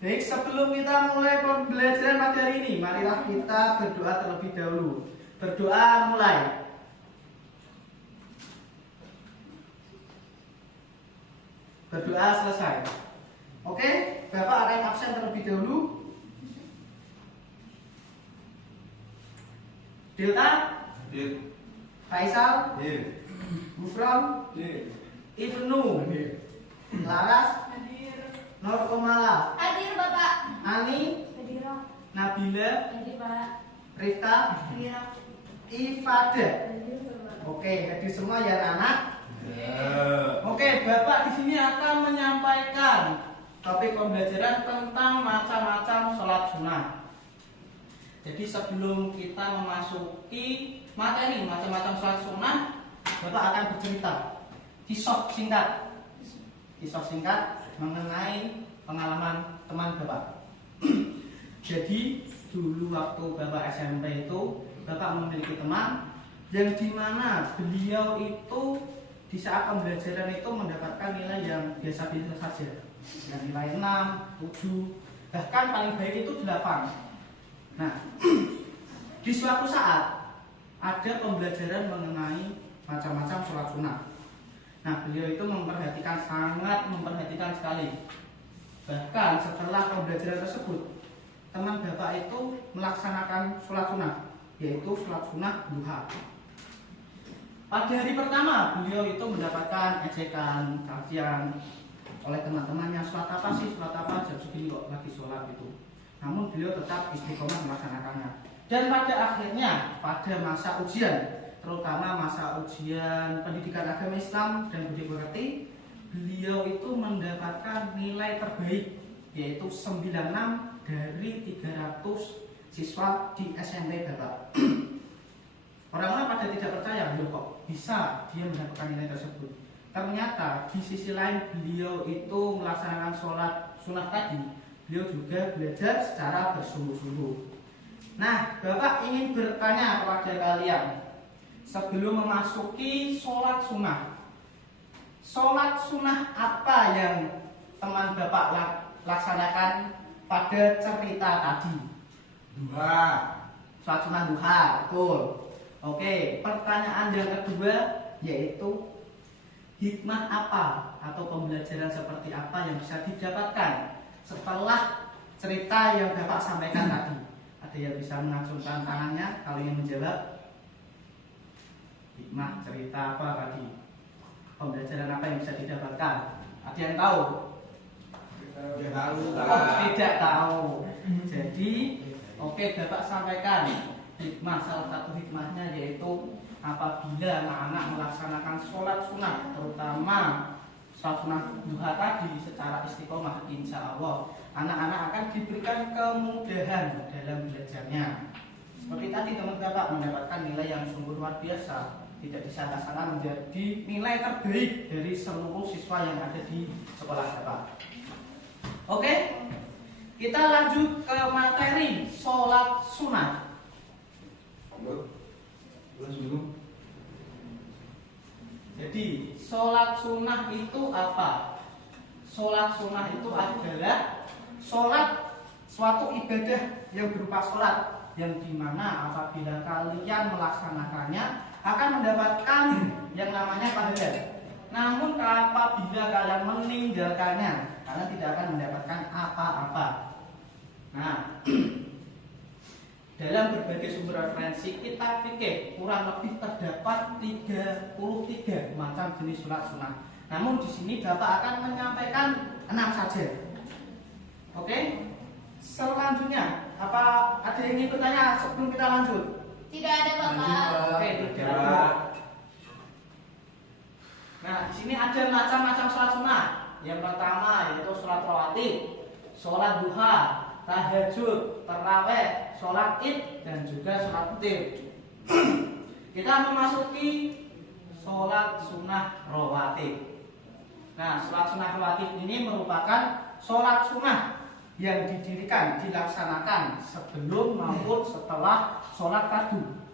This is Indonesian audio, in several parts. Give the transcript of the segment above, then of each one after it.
Baik, sebelum kita mulai pembelajaran pada hari ini, marilah kita berdoa terlebih dahulu. Berdoa mulai. Berdoa selesai. Oke, Bapak akan absen terlebih dahulu. Delta, Faisal, Gufron, Ibnu, Laras, Nur Komala, Hadir Bapak. Ani, Hadir. Nabila, Hadir Pak. Rifka, Hadir. Ifada. Hadir Bapak. Oke, hadir semua ya anak. Oke, Bapak di sini akan menyampaikan topik pembelajaran tentang macam-macam sholat sunnah. Jadi sebelum kita memasuki materi macam-macam sholat sunnah, Bapak akan bercerita kisah singkat mengenai pengalaman teman Bapak. Jadi dulu waktu Bapak SMP itu, Bapak memiliki teman yang dimana beliau itu di saat pembelajaran itu mendapatkan nilai yang biasa-biasa saja, yang nilai 6, 7, bahkan paling baik itu 8. Nah, di suatu saat ada pembelajaran mengenai macam-macam sholat sunnah. Nah, beliau itu sangat memperhatikan sekali. Bahkan setelah pembelajaran tersebut, teman Bapak itu melaksanakan sholat sunnah, yaitu sholat sunnah duha. Pada hari pertama, beliau itu mendapatkan ejekan, cacian oleh teman-temannya. Sholat apa sih? Sholat apa? Jam segini kok lagi sholat itu. Namun beliau tetap istiqomah melaksanakannya. Dan pada akhirnya, pada masa ujian, terutama masa ujian pendidikan agama Islam dan budi pekerti, beliau itu mendapatkan nilai terbaik, yaitu 96 dari 300 siswa di SMP Bapak. Orang-orang pada tidak percaya, loh kok bisa dia mendapatkan nilai tersebut. Ternyata di sisi lain beliau itu melaksanakan sholat sunnah tadi, beliau juga belajar secara bersungguh-sungguh. Nah, Bapak ingin bertanya kepada kalian, sebelum memasuki sholat sunnah apa yang teman Bapak laksanakan pada cerita tadi? Duha. Sholat sunnah duha, betul. Oke, pertanyaan yang kedua yaitu hikmah apa atau pembelajaran seperti apa yang bisa didapatkan setelah cerita yang Bapak sampaikan tadi? Ada yang bisa mengacungkan tangannya kalau ingin menjawab? Hikmah cerita apa tadi? Pembelajaran apa yang bisa didapatkan? Ada yang tahu? Tidak tahu. Tidak tahu. Jadi, oke, Bapak sampaikan hikmah. Salah satu hikmahnya yaitu apabila anak-anak melaksanakan sholat sunnah, terutama sholat sunnah duha tadi secara istiqomah, insya Allah anak-anak akan diberikan kemudahan dalam belajarnya. Seperti tadi teman Bapak mendapatkan nilai yang sungguh luar biasa, tidak disangka-sangka menjadi nilai terbaik dari seluruh siswa yang ada di sekolah Bapak. Oke, kita lanjut ke materi sholat sunnah. Jadi sholat sunnah itu apa? Sholat sunnah itu adalah sholat, suatu ibadah yang berupa sholat, yang dimana apabila kalian melaksanakannya akan mendapatkan yang namanya pahala. Namun apabila kalian meninggalkannya, kalian tidak akan mendapatkan apa-apa. Nah, dalam berbagai sumber referensi kitab fikih kurang lebih terdapat 33 macam jenis sholat sunnah. Namun di sini Bapak akan menyampaikan 6 saja. Oke? Selanjutnya, apa ada yang ingin bertanya sebelum kita lanjut? Tidak ada Bapak. Oke, tidak ada. Nah, di sini ada macam-macam sholat sunnah. Yang pertama yaitu sholat rawatib, sholat duha, tahajud, tarawih, sholat id, dan juga sholat witir. Kita memasuki sholat sunnah rawatib. Nah, sholat sunnah rawatib ini merupakan sholat sunnah yang didirikan, dilaksanakan sebelum maupun setelah sholat fardu.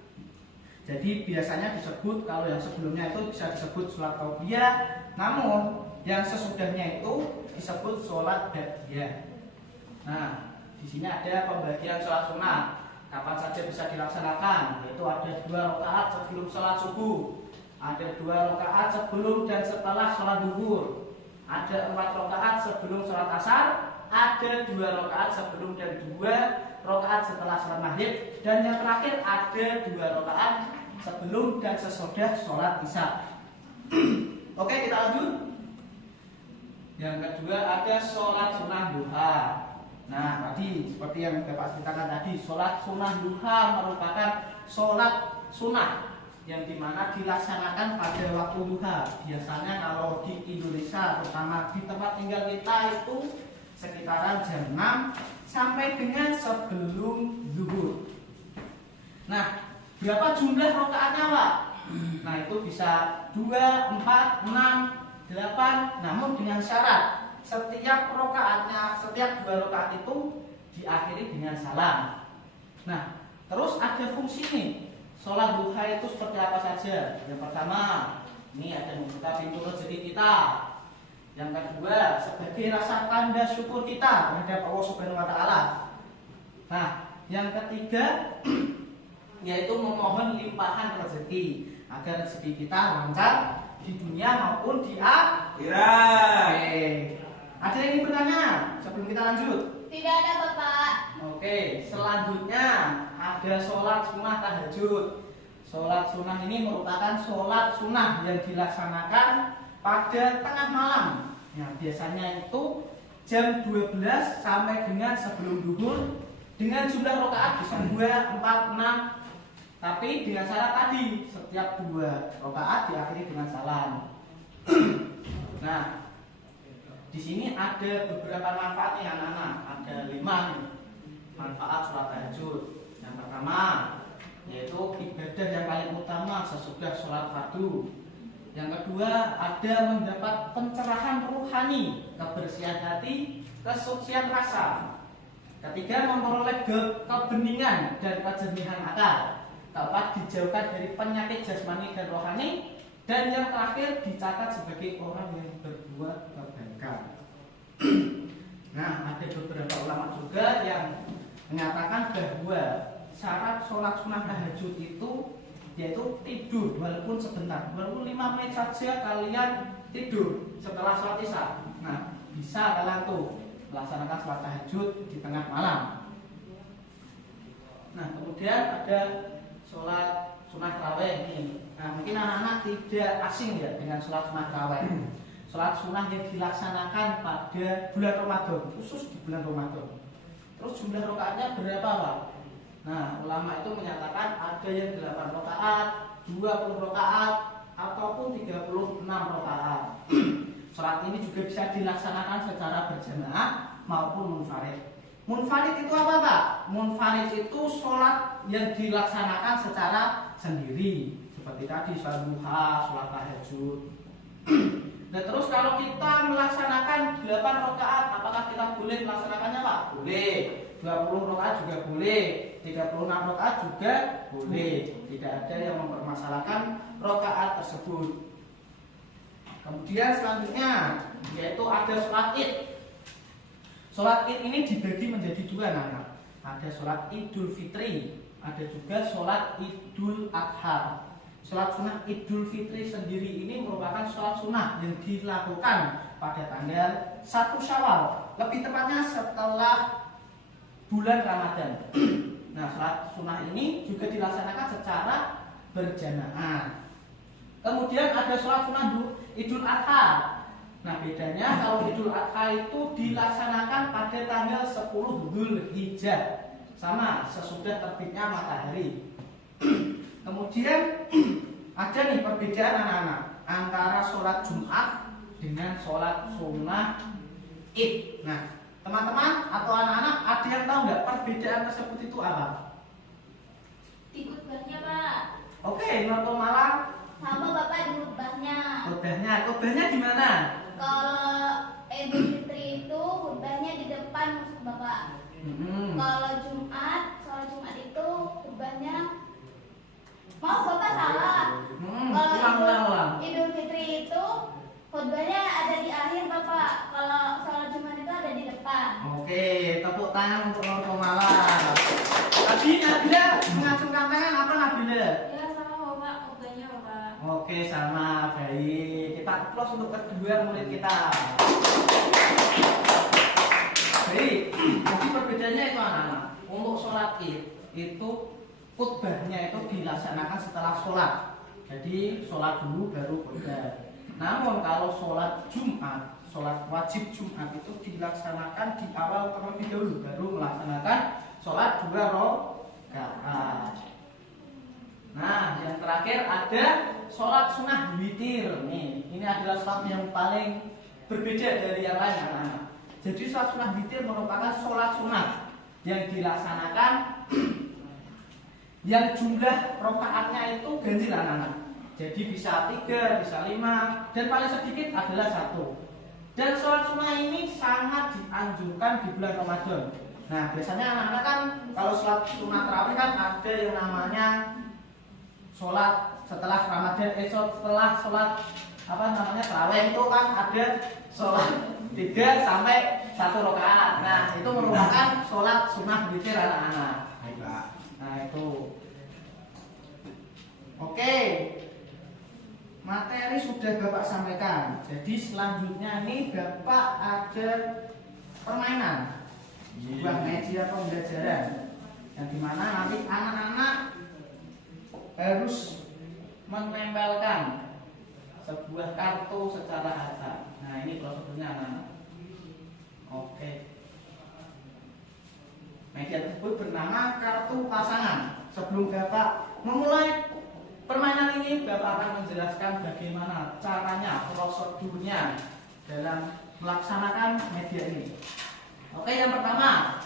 Jadi biasanya disebut, kalau yang sebelumnya itu bisa disebut sholat qabliyah, namun yang sesudahnya itu disebut sholat ba'diyah. Nah, di sini ada pembagian sholat sunnah. Kapan saja bisa dilaksanakan, yaitu ada 2 rakaat sebelum sholat subuh, ada 2 rakaat sebelum dan setelah sholat duhur, ada 4 rakaat sebelum sholat asar, ada 2 rakaat sebelum dan 2 rakaat setelah sholat maghrib, dan yang terakhir ada 2 rakaat sebelum dan sesudah sholat isya. Oke, kita lanjut. Yang kedua ada sholat sunnah duha. Nah, tadi seperti yang Bapak ceritakan tadi, sholat sunnah duha merupakan sholat sunnah yang dimana dilaksanakan pada waktu duha. Biasanya kalau di Indonesia, terutama di tempat tinggal kita itu sekitaran jam 6 sampai dengan sebelum zuhur. Nah, berapa jumlah rakaatnya, Pak? Nah, itu bisa 2, 4, 6, 8, namun dengan syarat setiap 2 rakaat itu diakhiri dengan salam. Nah, terus ada fungsi nih. Sholat duha itu seperti apa saja? Yang pertama, ini ada membuka pintu rezeki kita. Yang kedua, sebagai rasa tanda syukur kita terhadap Allah Subhanahu wa taala. Nah, yang ketiga yaitu memohon limpahan rezeki agar rezeki kita lancar di dunia maupun di akhirat. Oke. Ada yang ingin bertanya sebelum kita lanjut? Tidak ada, Bapak. Oke, selanjutnya ada sholat sunnah tahajud. Sholat sunnah ini merupakan sholat sunnah yang dilaksanakan pada tengah malam. Nah, biasanya itu jam 12 sampai dengan sebelum duhur dengan jumlah rakaat bisa 2, 4, 6. Tapi dengan syarat tadi setiap 2 rakaat diakhiri dengan salam. Nah, di sini ada beberapa manfaat nih anak-anak. Ada 5 nih manfaat sholat tahajud. Yang pertama yaitu ibadah yang paling utama sesudah sholat fardu. Yang kedua ada mendapat pencerahan rohani, kebersihan hati, kesucian rasa. Ketiga memperoleh kebeningan dan kejernihan akal. Keempat dijauhkan dari penyakit jasmani dan rohani. Dan yang terakhir dicatat sebagai orang yang berbuat kebaikan. Nah, ada beberapa ulama juga yang menyatakan bahwa syarat sholat sunnah tahajud itu yaitu tidur walaupun sebentar, walaupun 5 menit saja kalian tidur setelah sholat isya. Nah, bisa kalian tuh melaksanakan sholat tahajud di tengah malam. Nah, kemudian ada sholat sunnah tarawih ini. Nah, mungkin anak-anak tidak asing ya dengan sholat sunnah tarawih. Sholat sunnah yang dilaksanakan pada bulan Ramadan, khusus di bulan Ramadan. Terus jumlah rakaatnya berapa, Pak? Nah, ulama itu menyatakan ada yang 8 rakaat, 20 rakaat, ataupun 36 rakaat. Sholat ini juga bisa dilaksanakan secara berjamaah maupun munfarid. Munfarid itu apa, Pak? Munfarid itu sholat yang dilaksanakan secara sendiri. Seperti tadi sholat duha, sholat tahajud. Dan terus kalau kita melaksanakan 8 rakaat, apakah kita boleh melaksanakannya, Pak? Boleh. 20 rakaat juga boleh. 36 rakaat juga boleh. Tidak ada yang mempermasalahkan rakaat tersebut. Kemudian selanjutnya yaitu ada sholat Id. Sholat Id ini dibagi menjadi 2, anak. Ada sholat Idul Fitri, ada juga sholat Idul Adha. Sholat sunnah Idul Fitri sendiri ini merupakan sholat sunnah yang dilakukan pada tanggal 1 Syawal, lebih tepatnya setelah bulan Ramadan. Nah, sholat sunnah ini juga dilaksanakan secara berjamaah. Kemudian ada sholat sunnah Idul Adha. Nah, bedanya kalau Idul Adha itu dilaksanakan pada tanggal 10 Dzulhijjah, sama sesudah terbitnya matahari. Kemudian ada nih perbedaan anak-anak antara sholat Jumat dengan sholat sunnah Id. Nah, teman-teman atau anak-anak ada yang tahu nggak perbedaan tersebut itu apa? Di khutbahnya, Pak. Oke, menurut Malang Sama Bapak di khutbahnya. khutbahnya di mana? Kalau Idul Fitri itu khutbahnya di depan maksud Bapak. Kalau sholat Jumat itu khutbahnya Bapak salah. Ulang. Idul Fitri itu khutbahnya ada di akhir, Bapak. Kalau sholat Jumat itu ada di depan. Oke, tepuk Aplaus untuk kedua murid kita. Jadi perbedaannya itu anak-anak. Untuk sholat Id itu khutbahnya itu dilaksanakan setelah sholat. Jadi sholat dulu baru khutbah. Namun kalau sholat Jumat, sholat wajib Jumat itu dilaksanakan di awal terlebih dahulu, baru melaksanakan sholat 2 rakaat. Nah, yang terakhir ada sholat sunnah witir. Nih, ini adalah sholat yang paling berbeda dari yang lain, anak-anak. Jadi sholat sunnah witir merupakan sholat sunnah yang dilaksanakan yang jumlah rakaatnya itu ganjil, anak-anak. Jadi bisa 3, bisa 5, dan paling sedikit adalah 1. Dan sholat sunnah ini sangat dianjurkan di bulan Ramadan. Nah, biasanya anak-anak kan kalau sholat sunnah tarawih kan ada yang namanya sholat setelah Ramadan, setelah sholat apa namanya tarawih itu kan ada sholat 3 sampai 1 rakaat. Nah, itu merupakan sholat sunnah witir, anak-anak. Nah, itu. Oke. Materi sudah Bapak sampaikan. Jadi selanjutnya ini Bapak ada permainan, sebuah media pembelajaran yang dimana nanti anak-anak harus menempelkan sebuah kartu secara acak. Nah, ini prosedurnya, anak-anak. Oke. Media tersebut bernama kartu pasangan. Sebelum Bapak memulai permainan ini, Bapak akan menjelaskan bagaimana caranya, prosedurnya dalam melaksanakan media ini. Oke, yang pertama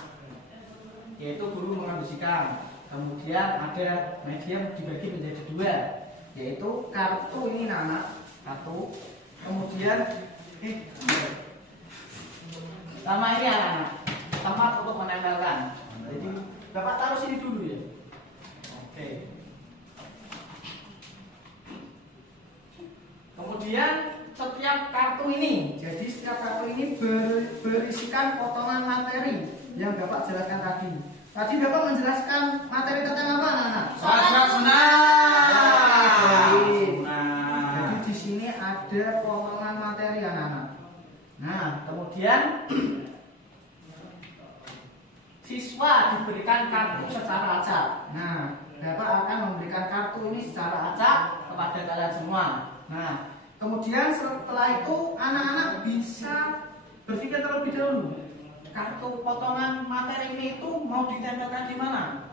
yaitu guru mengambilkan. Kemudian ada media dibagi menjadi 2, yaitu kartu ini, anak, kartu. Kemudian sama ini, anak-anak, tempat untuk menempelkan. Jadi Bapak taruh sini dulu ya. Oke. Kemudian setiap kartu ini, jadi setiap kartu ini berisikan potongan materi yang Bapak jelaskan tadi. Tadi Bapak menjelaskan materi tentang apa, anak-anak? Sholat sunnah. Jadi di sini ada potongan materi, anak-anak. Nah, kemudian siswa diberikan kartu secara acak. Nah, Bapak akan memberikan kartu ini secara acak kepada kalian semua. Nah, kemudian setelah itu anak-anak bisa berpikir terlebih dahulu. Kartu potongan materi ini itu mau ditempelkan di mana?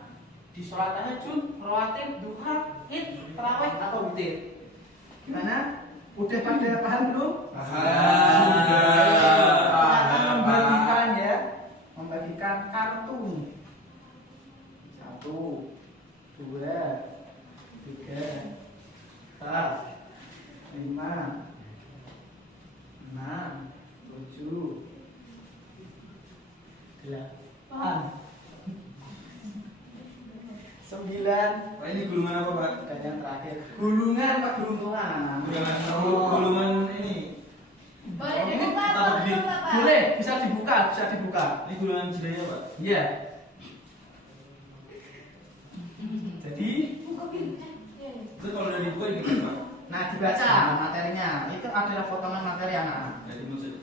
Di sholat tahajud, rawatib, duha, id, tarawih atau witir? Gimana? Udah pada paham belum? Sudah. Akan membagikan ya, membagikan kartu. 1, 2, 3, 4, 5, 6, 7, 8, 9. Ini gulungan apa, Pak? Dan yang terakhir gulungan keberuntungan. Gulungan ini. Boleh Ini dibuka kita atau berdiri. belum, Bapak? Boleh, bisa dibuka, bisa dibuka. Ini gulungan jedanya, Pak. Iya. Jadi, Itu kalau udah dibuka ini kan, Pak. nah dibaca materinya. Itu adalah potongan materi, anak. Jadi musik.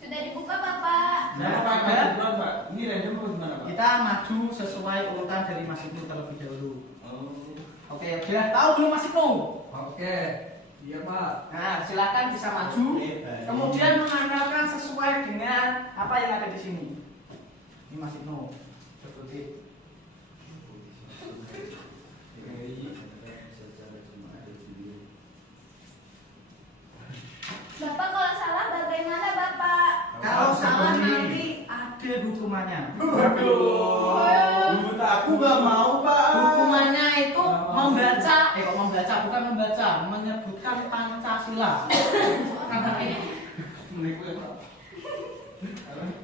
Sudah dibuka, Bapak? Nah, Pak, ada. Pak, Pak. Ini random apa gimana, Pak? Kita maju sesuai urutan dari Mas Ibnu terlebih dahulu. Oh. Oke, sudah tahu belum Mas Ibnu? Oke. Iya, Pak. Nah, silakan bisa maju. Kemudian menempelkan sesuai dengan apa yang ada di sini. Ini Mas Ibnu. Seperti Bapak kalau salah bagaimana, Bapak? kalau salah nanti ada hukumannya. Waduh. Aku nggak mau, Pak. Hukumannya itu membaca, bukan membaca, menyebutkan Pancasila.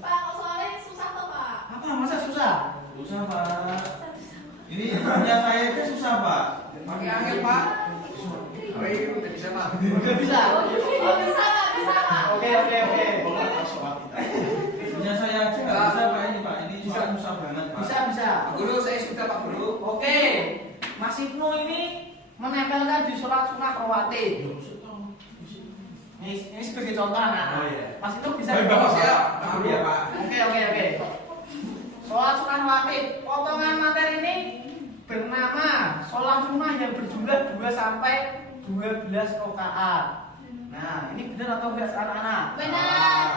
Pak, kalau soalnya susah tuh, Pak. Apa masa susah? Susah, Pak. Ini punya saya itu susah, Pak. Pakai angin, Pak. Udah bisa, Pak. Udah bisa. Oh, bisa, Pak, bisa, Pak. Oke. Punya saya aja nggak bisa, Pak. Ini, Pak. Ini susah banget, Pak. Bisa. Pak Guru, saya sudah Pak Guru. Oke. Mas Ibnu ini menempelkan di sholat sunnah rawatib. Ini sebagai contoh anak. Oh, iya. Mas itu bisa. Baik, Bapak, siap. Maaf ya, Pak. Oke. Sholat sunnah rawatib. Potongan materi ini bernama sholat sunnah yang berjumlah 2 sampai 12 rakaat. Nah, ini benar atau enggak anak-anak? Benar.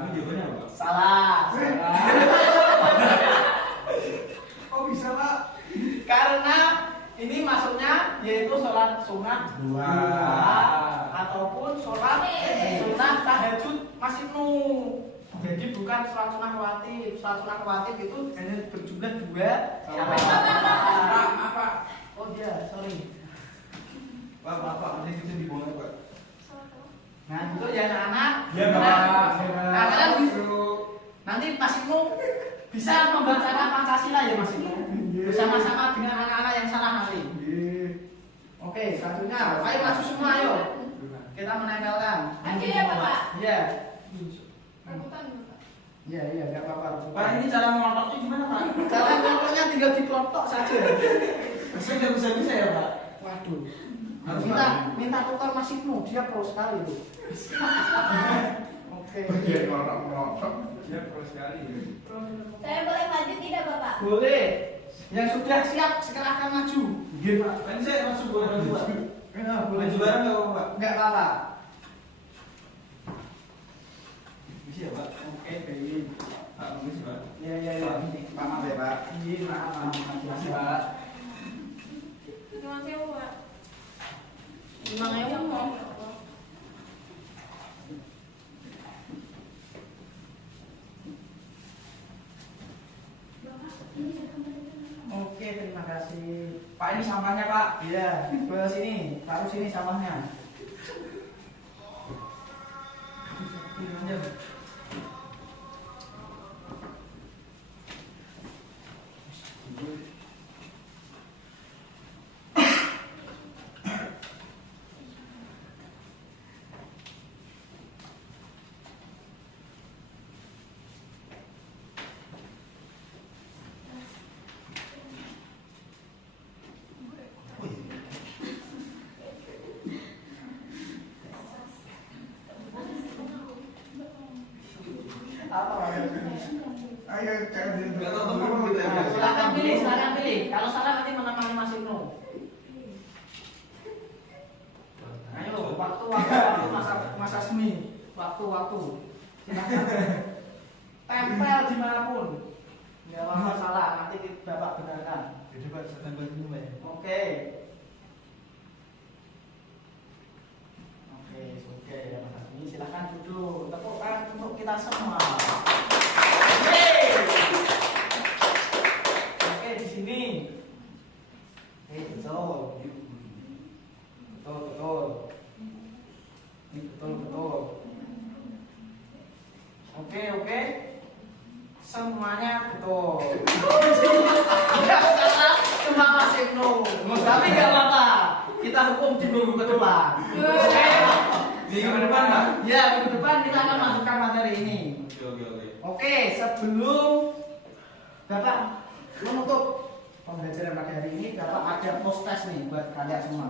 Ini jawabannya apa? Salah. Oh bisa Pak? Karena ini maksudnya yaitu sholat sunnah Dua. ataupun sholat sunnah tahajud masih Jadi bukan sholat sunnah rawatib. Sholat sunnah rawatib itu hanya berjumlah 2 sampai 4. Apa? Oh iya, sorry. Pak, ini itu dibuang Pak. Nah, itu ya anak-anak. Ya Nah, kalian nanti Mas Ibnu bisa membacakan Pancasila ya Mas Ibnu bersama-sama dengan anak-anak yang salah nanti. Oke, selanjutnya, ayo maju semua ayo. Kita menempelkan. Akhir ya Bapak. Iya. Rebutan Bapak. Iya, enggak apa-apa. Pak, ini cara melototnya gimana Pak? Cara ngelotoknya tinggal dikelotok saja. Saya nggak bisa ya Pak. Waduh. Harus Minta tukar Mas Ibnu, dia pro sekali tuh. Oke. melotot. Dia pro sekali. Saya boleh maju tidak Bapak? Boleh. Yang sudah siap silakan maju. Iya Pak. Ini saya masuk boleh maju Pak. Boleh Maju bareng nggak apa Pak? Enggak apa-apa. Bisa ya Pak. Oke, baik. Pak, permisi Pak. Iya. Pak, maaf ya Pak. Iya, maaf. Pak. Terima kasih Bapak. Memang ewan mau. Oke, terima kasih. Pak, ini sampahnya Pak. Iya, ke sini, taruh sini sampahnya. Apa? Ayo, jangan nggak tahu teman gitu ya. Silakan pilih. Kalau salah nanti menemani Mas Ibnu. Ayo, waktu masa semi, waktu. Silakan. Tempel dimanapun. Ya masalah, nanti Bapak benarkan. Jadi Pak, saya tambah dulu ya. Oke, Mas Asmi, silakan duduk. Tepuk tangan untuk kita semua. Oke, di sini. Betul. Ini betul. Oke. Semuanya betul. Enggak salah, cuma Mas Ibnu. Tapi enggak apa-apa. Kita hukum di minggu ke depan. Oke. Minggu depan Pak? Ya, minggu depan kita akan masukkan materi ini. Oke. Oke, sebelum Bapak menutup pembelajaran pada hari ini, Bapak ada post test nih buat kalian semua.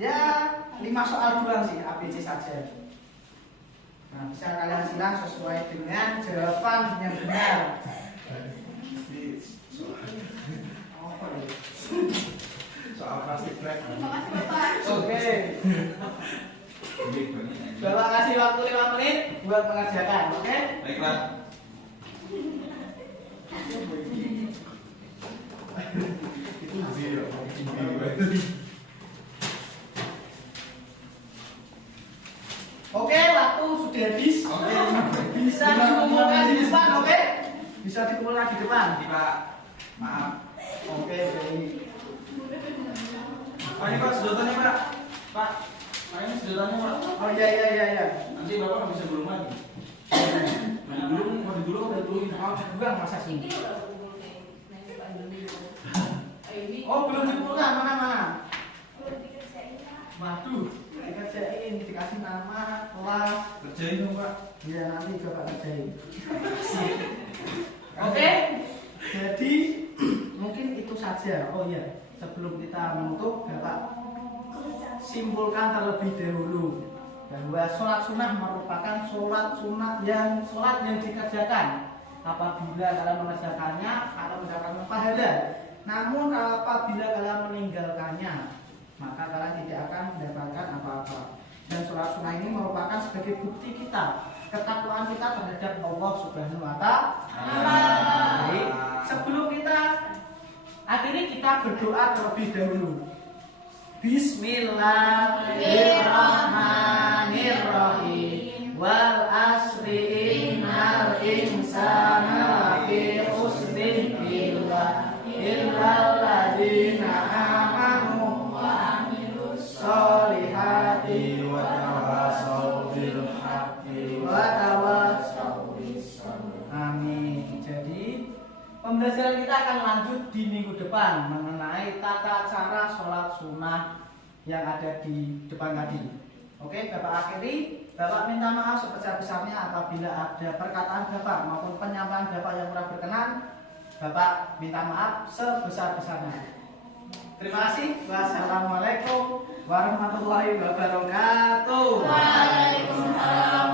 Ya, 5 soal doang sih, ABC saja. Nah, bisa kalian silang sesuai dengan jawaban yang benar. Soal plastik bag. Terima kasih Bapak. Oke. Bapak kasih waktu 5 menit buat mengerjakan, oke? Baiklah. Itu zero. Oke, waktu sudah habis. Oke. Bisa dikumpulkan di depan, oke? Bisa dikumpulkan di depan. Pak, maaf. Oke, baik. Pak, ini Pak, sedotannya Pak. Pak, ini sedotannya Pak. Oh iya. Nanti Bapak nggak bisa gulung lagi. Mau digulung, udah dulu. Mau dibuang masa sih? Ini udah kumpul nih. Nanti Pak dulu. Ayo ini. Oh, belum dikumpulkan, mana? Belum dikerjain Pak. Waduh, dikerjain, dikasih nama, kelas. Kerjain dong Pak. Iya, nanti Bapak kerjain. Oke, jadi mungkin itu saja. Oh iya, sebelum kita menutup, Bapak simpulkan terlebih dahulu bahwa sholat sunnah merupakan sholat yang dikerjakan apabila kalian mengerjakannya akan mendapatkan pahala. Namun apabila kalian meninggalkannya, maka kalian tidak akan mendapatkan apa-apa. Dan sholat sunnah ini merupakan sebagai bukti kita ketakwaan kita terhadap Allah Subhanahu wa Ta'ala. Jadi, sebelum kita akhirnya kita berdoa terlebih dahulu. Bismillahirrahmanirrahim. Wal asri innal insana lafi khusrin illa alladzina amanu wa amilus solihati wa tawassaw bil haqqi wa tawassaw bis sabr. Amin. Jadi pembelajaran kita akan lanjut di minggu depan mengenai tata cara sholat sunnah yang ada di depan tadi. Oke, Bapak akhiri. Bapak minta maaf sebesar-besarnya apabila ada perkataan Bapak maupun penyampaian Bapak yang kurang berkenan. Bapak minta maaf sebesar-besarnya. Terima kasih. Wassalamualaikum warahmatullahi wabarakatuh. Waalaikumsalam.